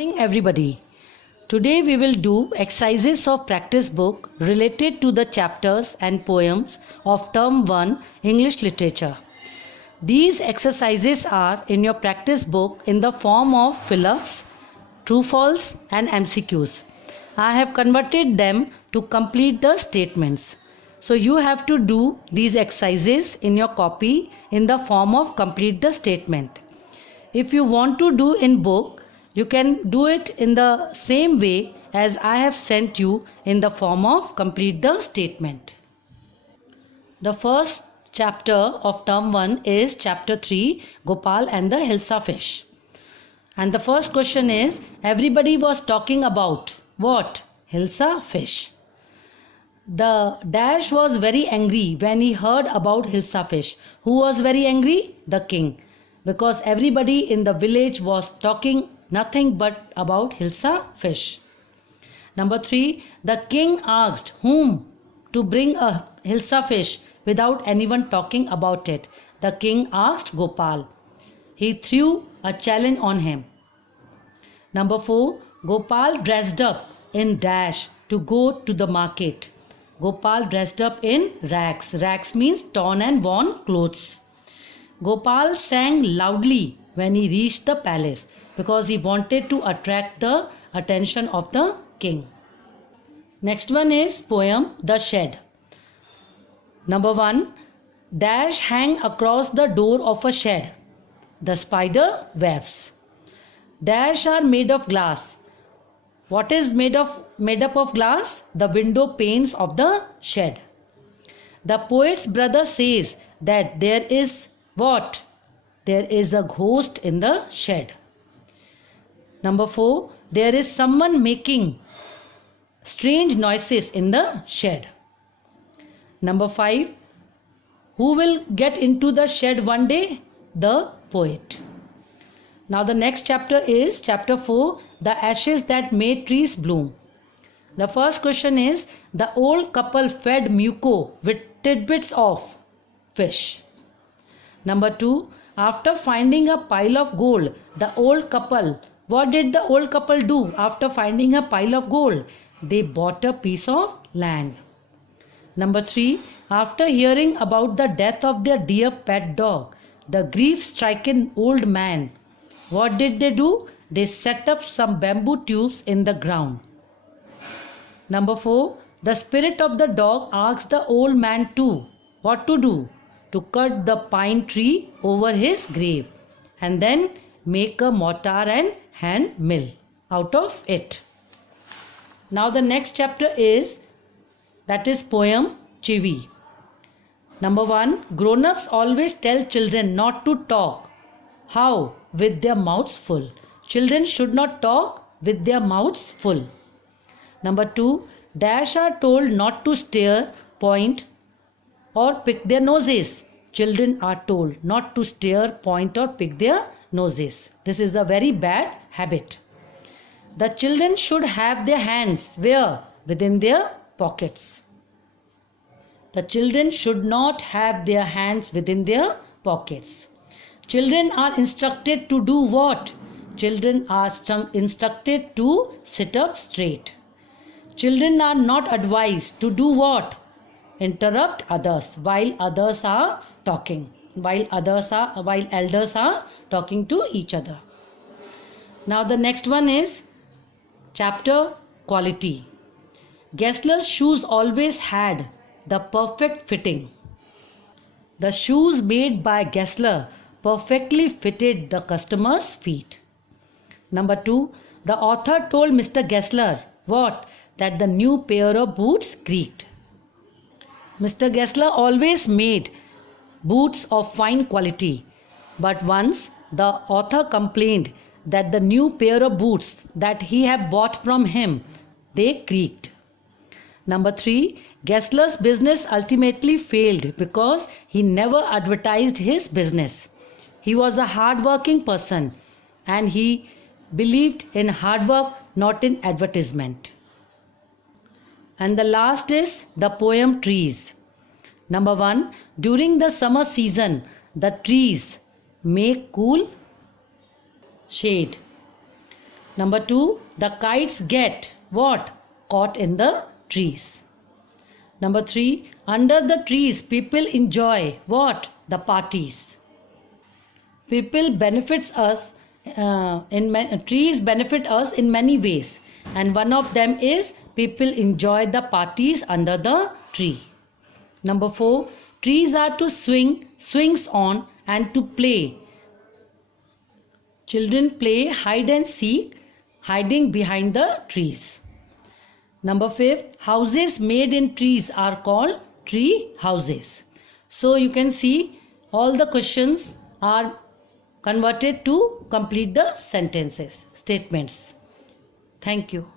Morning everybody. Today we will do exercises of practice book related to the chapters and poems of term 1 English literature. These exercises are in your practice book in the form of fill-ups, true false and MCQs. I have converted them to complete the statements. So you have to do these exercises in your copy in the form of complete the statement. If you want to do in book, you can do it in the same way as I have sent you in the form of complete the statement. The first chapter of term 1 is chapter 3, Gopal and the Hilsa fish. And the first question is, everybody was talking about what? Hilsa fish. The dash was very angry when he heard about Hilsa fish. Who was very angry? The king. Because everybody in the village was talking nothing but about Hilsa fish. Number 3, the king asked whom to bring a Hilsa fish without anyone talking about it. The king asked Gopal. He threw a challenge on him. Number 4, Gopal dressed up in dash to go to the market. Gopal dressed up in rags. Rags means torn and worn clothes. Gopal sang loudly when he reached the palace because he wanted to attract the attention of the king. Next one is poem The Shed. Number 1, dash hang across the door of a shed. The spider webs. Dash are made of glass. What is made up of glass? The window panes of the shed. The poet's brother says that there is what? There is a ghost in the shed. Number 4, there is someone making strange noises in the shed. Number 5, who will get into the shed one day? The poet. Now the next chapter is chapter 4, the ashes that made trees bloom. The first question is, the old couple fed Muko with tidbits of fish. Number 2, after finding a pile of gold, the old couple, what did the old couple do after finding a pile of gold? They bought a piece of land. Number 3, after hearing about the death of their dear pet dog, the grief-stricken old man, what did they do? They set up some bamboo tubes in the ground. Number 4, the spirit of the dog asked the old man to, what to do? To cut the pine tree over his grave and then make a mortar and hand mill out of it. Now the next chapter is, that is poem Chivi. Number 1, grown-ups always tell children not to talk. How? With their mouths full. Children should not talk with their mouths full. Number 2, dash are told not to stare, point or pick their noses. Children are told not to stare, point or pick their noses. This is a very bad habit. The children should have their hands where? Within their pockets. The children should not have their hands within their pockets. Children are instructed to do what? Children are instructed to sit up straight. Children are not advised to do what? Interrupt others while others are talking. While elders are talking to each other. Now the next one is chapter Quality. Gessler's shoes always had the perfect fitting. The shoes made by Gessler perfectly fitted the customer's feet. Number 2, the author told Mr. Gessler what? That the new pair of boots creaked. Mr. Gessler always made boots of fine quality, but once the author complained that the new pair of boots that he had bought from him, they creaked. Number 3, Gessler's business ultimately failed because he never advertised his business. He was a hard-working person and he believed in hard work, not in advertisement. And the last is the poem Trees. Number 1, during the summer season, the trees make cool shade. Number 2, the kites get what? Caught in the trees. Number 3, under the trees people enjoy what? The parties. People benefits us trees benefit us in many ways, and one of them is people enjoy the parties under the tree. Number 4, trees are to swings on and to play. Children play hide and seek, hiding behind the trees. Number 5, houses made in trees are called tree houses. So you can see all the questions are converted to complete the sentences, statements. Thank you.